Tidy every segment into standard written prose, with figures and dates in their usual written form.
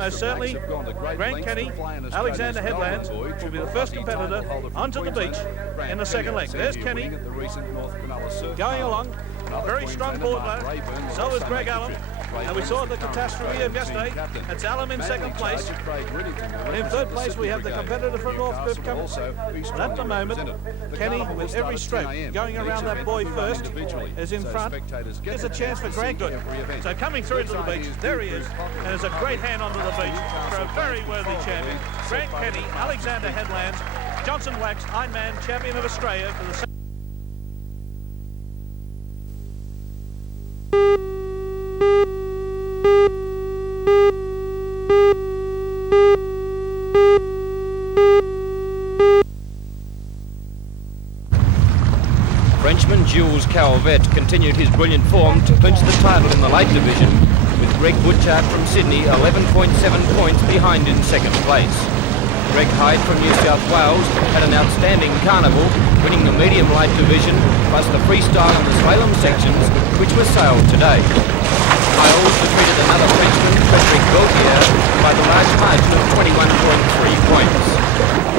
most certainly Grant Kenny, Alexander Headlands, will be the first competitor onto the beach in the second leg. There's Kenny going along. Very strong board runner. So is Greg Allen. And we saw the catastrophe of yesterday. It's Allen in second place. And in third place, we have the competitor from North Cliff coming. But at the moment, Kenny, with every stroke, going around that buoy first, is in front. There's a chance for Grant Good. So coming through to the beach, there he is. And there's a great hand onto the beach for a very worthy champion. Grant Kenny, Alexander Headlands, Johnson Wax, Ironman champion of Australia for the Frenchman Jules Calvet continued his brilliant form to clinch the title in the light division, with Greg Woodchart from Sydney 11.7 points behind in second place. Greg Hyde from New South Wales had an outstanding carnival, winning the medium light division, plus the freestyle and the slalom sections, which were sailed today. Isles defeated another Frenchman, Frederic Gaultier, by the large margin of 21.3 points.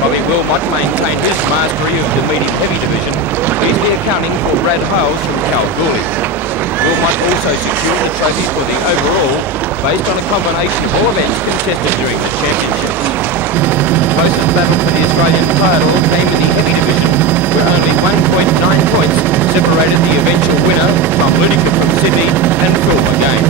Bobby Wilmot maintained his mastery of the medium-heavy division, easily accounting for Brad Hales from Kalgoorlie. Wilmot also secured the trophy for the overall, based on a combination of all events contested during the championship. The closest battle for the Australian title came in the heavy division, where only 1.9 points separated the eventual winner, Tom Ludica from Sydney, and Phil McGain.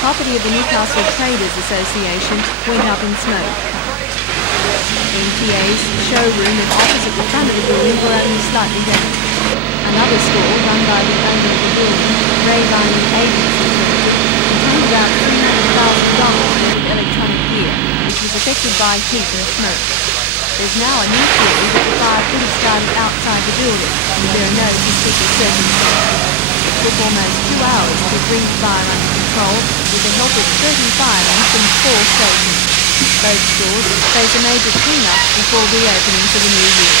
Property of the Newcastle Traders Association went up in smoke. NTA's showroom and office at the front of the building were only slightly damaged. Another store run by the owner of the building, Ray Lining Agency Limited, contained about $300,000 worth of electronic gear, which was affected by heat and smoke. There's now a new theory that the fire could have started outside the building, and there are no suspicious circumstances. It took almost 2 hours to bring the fire under control with the help of 30 firemen from 4 stations. Both stores face a major clean-up before reopening for the new year.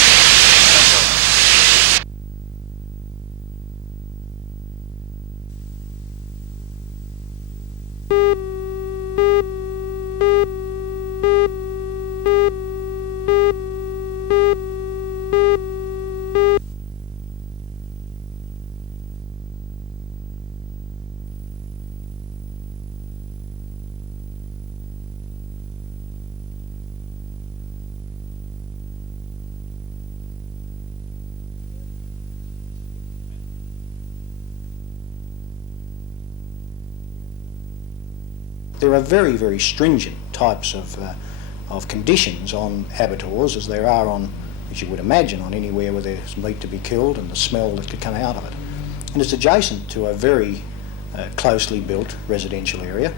There are very, very stringent types of conditions on abattoirs, as there are on, as you would imagine, on anywhere where there's meat to be killed and the smell that could come out of it. And it's adjacent to a very closely built residential area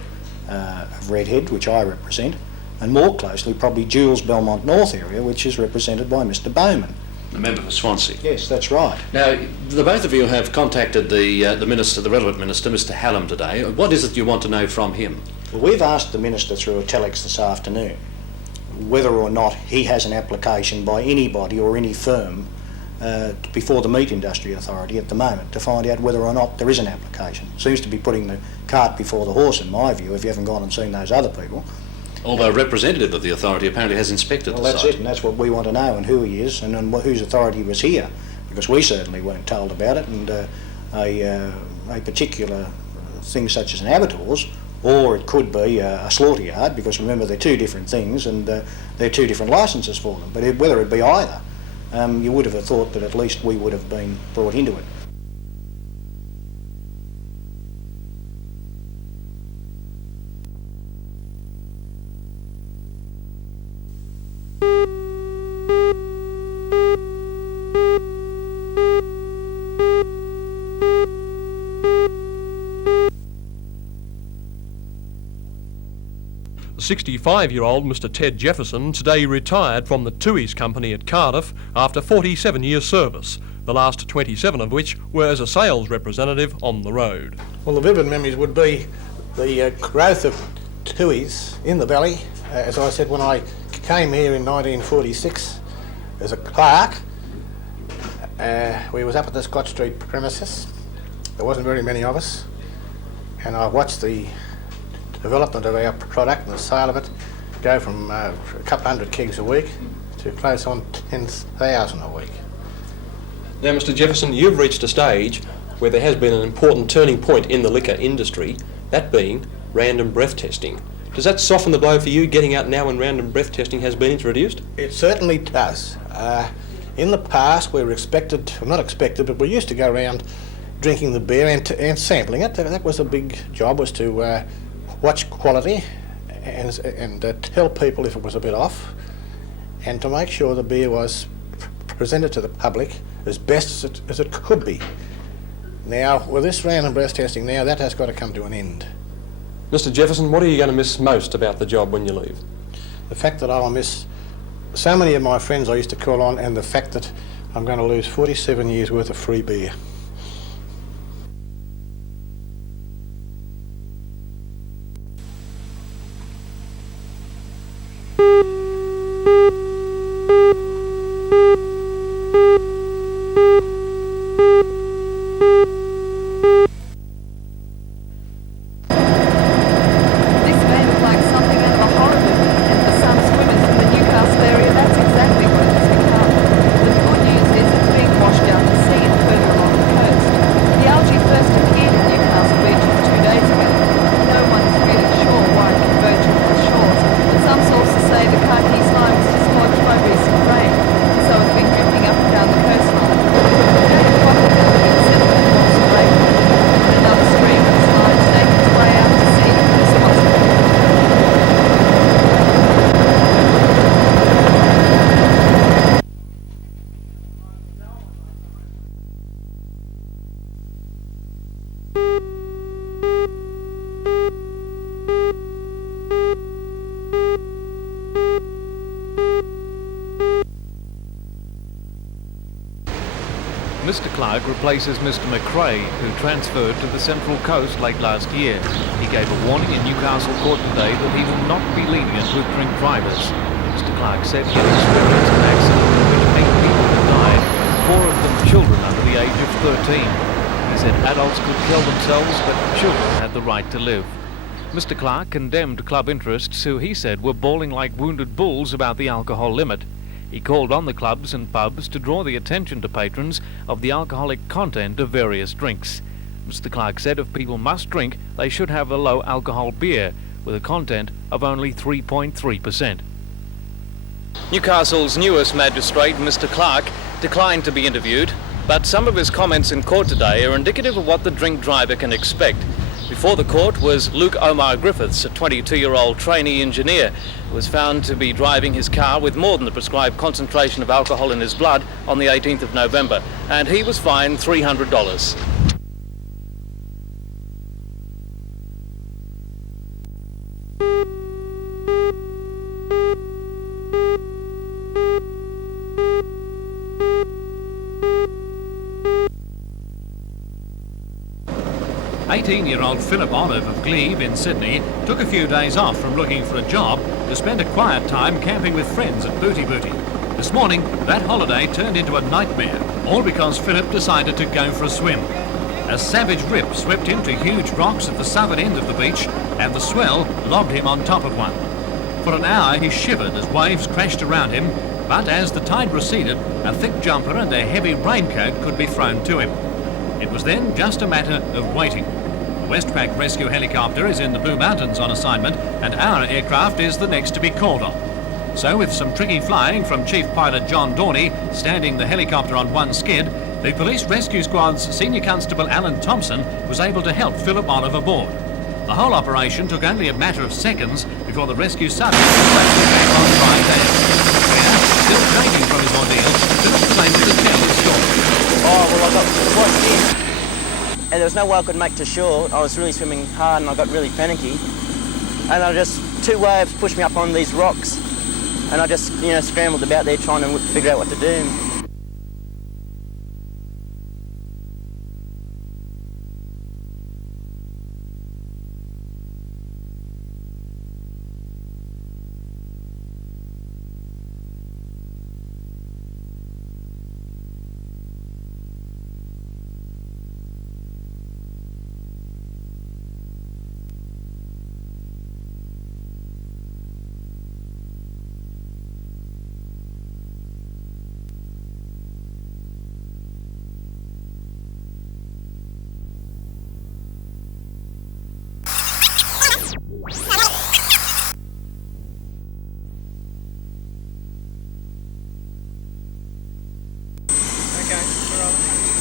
of Redhead, which I represent, and more closely probably Jules Belmont North area, which is represented by Mr Bowman. The member for Swansea. Yes, that's right. Now, the both of you have contacted the minister, the relevant minister, Mr Hallam, today. What is it you want to know from him? Well, we've asked the minister through a telex this afternoon whether or not he has an application by anybody or any firm before the Meat Industry Authority at the moment to find out whether or not there is an application. Seems to be putting the cart before the horse, in my view, if you haven't gone and seen those other people. Although a representative of the authority apparently has inspected the site. Well, that's it, and that's what we want to know, and who he is, and whose authority was here, because we certainly weren't told about it, and a particular thing such as an abattoirs, or it could be a slaughter yard, because remember they're two different things, and they're two different licences for them. But whether it be either, you would have thought that at least we would have been brought into it. 65-year-old Mr Ted Jefferson today retired from the Tui's company at Cardiff after 47 years service, the last 27 of which were as a sales representative on the road. Well, the vivid memories would be the growth of Tui's in the valley. As I said, when I came here in 1946 as a clerk, we was up at the Scott Street premises. There wasn't very many of us, and I watched the development of our product and the sale of it go from a couple hundred kegs a week to close on 10,000 a week. Now, Mr Jefferson, you've reached a stage where there has been an important turning point in the liquor industry, that being random breath testing. Does that soften the blow for you, getting out now when random breath testing has been introduced? It certainly does. In the past, we were but we used to go around drinking the beer and sampling it. That was a big job, was to watch quality and tell people if it was a bit off, and to make sure the beer was presented to the public as best as it could be. Now, with this random breath testing now, that has got to come to an end. Mr Jefferson, what are you going to miss most about the job when you leave? The fact that I will miss so many of my friends I used to call on, and the fact that I'm going to lose 47 years worth of free beer. Mr Clark replaces Mr McRae, who transferred to the Central Coast late last year. He gave a warning in Newcastle court today that he will not be lenient with drink drivers. Mr Clark said he had experienced an accident in which 8 people had died, 4 of them children under the age of 13. He said adults could kill themselves, but children had the right to live. Mr Clark condemned club interests who he said were bawling like wounded bulls about the alcohol limit. He called on the clubs and pubs to draw the attention to patrons of the alcoholic content of various drinks. Mr Clark said if people must drink, they should have a low alcohol beer with a content of only 3.3%. Newcastle's newest magistrate, Mr Clark, declined to be interviewed, but some of his comments in court today are indicative of what the drink driver can expect. Before the court was Luke Omar Griffiths, a 22-year-old trainee engineer, who was found to be driving his car with more than the prescribed concentration of alcohol in his blood on the 18th of November, and he was fined $300. Eighteen-year-old Philip Olive of Glebe in Sydney took a few days off from looking for a job to spend a quiet time camping with friends at Booty Booty. This morning, that holiday turned into a nightmare, all because Philip decided to go for a swim. A savage rip swept into huge rocks at the southern end of the beach, and the swell lobbed him on top of one. For an hour he shivered as waves crashed around him, but as the tide receded, a thick jumper and a heavy raincoat could be thrown to him. It was then just a matter of waiting. The Westpac rescue helicopter is in the Blue Mountains on assignment, and our aircraft is the next to be called on. So with some tricky flying from Chief Pilot John Dorney standing the helicopter on one skid, the Police Rescue Squad's Senior Constable Alan Thompson was able to help Philip Olive aboard. The whole operation took only a matter of seconds before the rescue subject safely came on dry land. Here, still dragging from his ordeal, Philip was able to tell the story. Oh, well, I got quite scared, and there was no way I could make to shore. I was really swimming hard and I got really panicky. and two waves pushed me up on these rocks, and I just, scrambled about there trying to figure out what to do.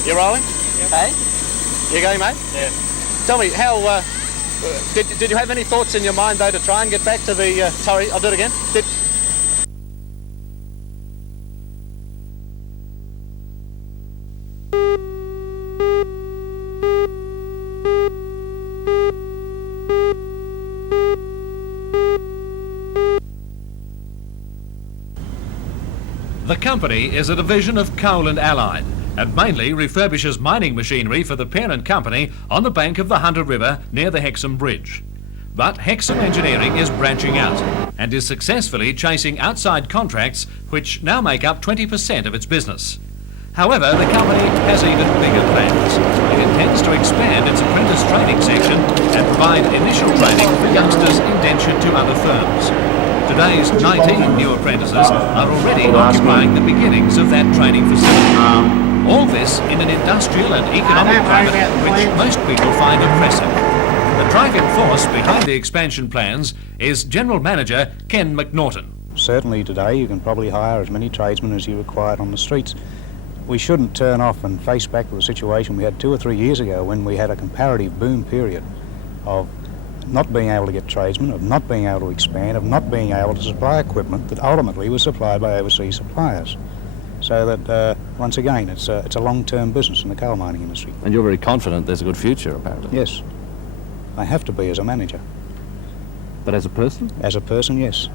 You're rolling? Hey? You going, mate? Yeah. Tell me, how... did you have any thoughts in your mind, though, to try and get back to the Torres? I'll do it again. The company is a division of Coal and Allied, and mainly refurbishes mining machinery for the parent company on the bank of the Hunter River near the Hexham Bridge. But Hexham Engineering is branching out and is successfully chasing outside contracts which now make up 20% of its business. However, the company has even bigger plans. It intends to expand its apprentice training section and provide initial training for youngsters indentured to other firms. Today's 19 new apprentices are already occupying the beginnings of that training facility. All this in an industrial and economic climate which most people find oppressive. The driving force behind the expansion plans is General Manager Ken McNaughton. Certainly today you can probably hire as many tradesmen as you required on the streets. We shouldn't turn off and face back to the situation we had 2 or 3 years ago when we had a comparative boom period of not being able to get tradesmen, of not being able to expand, of not being able to supply equipment that ultimately was supplied by overseas suppliers. So that, once again, it's a long-term business in the coal mining industry. And you're very confident there's a good future, apparently? Yes. I have to be as a manager. But as a person? As a person, yes.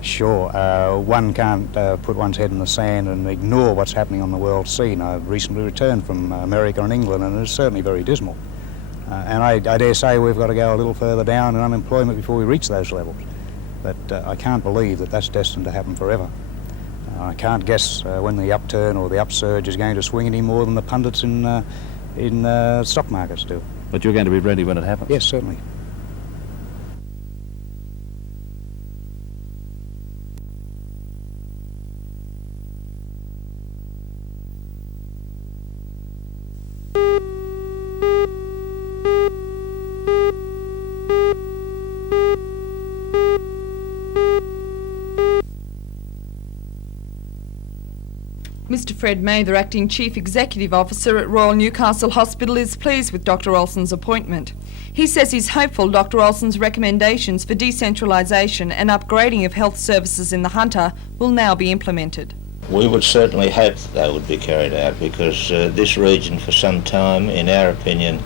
Sure, one can't put one's head in the sand and ignore what's happening on the world scene. I've recently returned from America and England, and it's certainly very dismal. And I dare say we've got to go a little further down in unemployment before we reach those levels. But I can't believe that that's destined to happen forever. I can't guess when the upturn or the upsurge is going to swing any more than the pundits in stock markets do. But you're going to be ready when it happens? Yes, certainly. Mr Fred Mather, Acting Chief Executive Officer at Royal Newcastle Hospital, is pleased with Dr Olsen's appointment. He says he's hopeful Dr Olsen's recommendations for decentralisation and upgrading of health services in the Hunter will now be implemented. We would certainly hope that they would be carried out because this region for some time, in our opinion,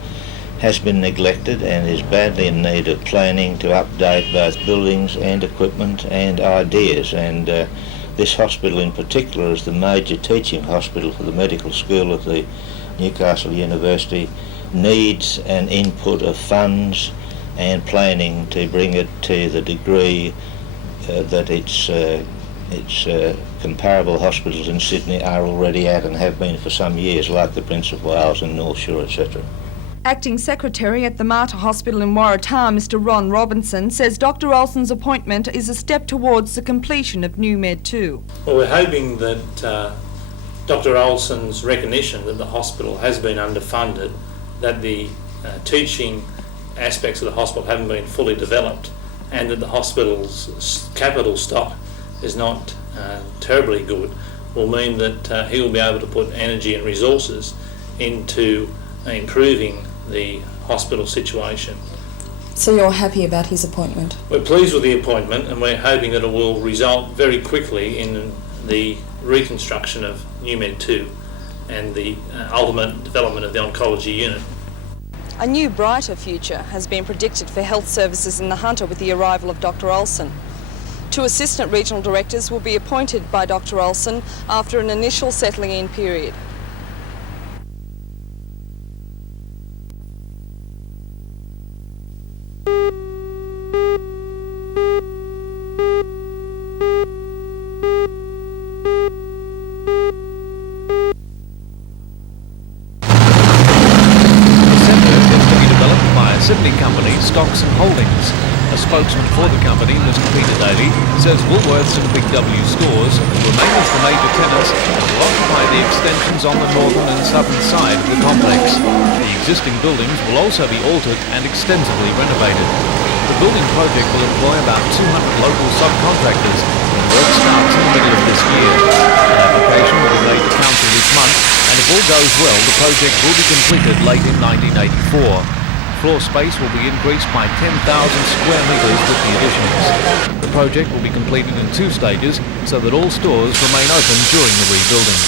has been neglected and is badly in need of planning to update both buildings and equipment and ideas. And this hospital in particular is the major teaching hospital for the medical school of the Newcastle University, needs an input of funds and planning to bring it to the degree that its comparable hospitals in Sydney are already at and have been for some years, like the Prince of Wales and North Shore, etc. Acting Secretary at the Mater Hospital in Waratah, Mr Ron Robinson, says Dr Olsen's appointment is a step towards the completion of New Med 2. Well, we're hoping that Dr Olsen's recognition that the hospital has been underfunded, that the teaching aspects of the hospital haven't been fully developed, and that the hospital's capital stock is not terribly good, will mean that he will be able to put energy and resources into improving the hospital situation. So you're happy about his appointment? We're pleased with the appointment and we're hoping that it will result very quickly in the reconstruction of New Med 2 and the ultimate development of the oncology unit. A new, brighter future has been predicted for health services in the Hunter with the arrival of Dr. Olsen. 2 assistant regional directors will be appointed by Dr. Olsen after an initial settling-in period. Sydney company Stocks and Holdings. A spokesman for the company, Mr. Peter Daly, says Woolworths and Big W stores will remain as the major tenants and will occupy the extensions on the northern and southern side of the complex. The existing buildings will also be altered and extensively renovated. The building project will employ about 200 local subcontractors and work starts in the middle of this year. An application will be made to council this month, and if all goes well, the project will be completed late in 1984. Floor space will be increased by 10,000 square metres with the additions. The project will be completed in 2 stages so that all stores remain open during the rebuilding.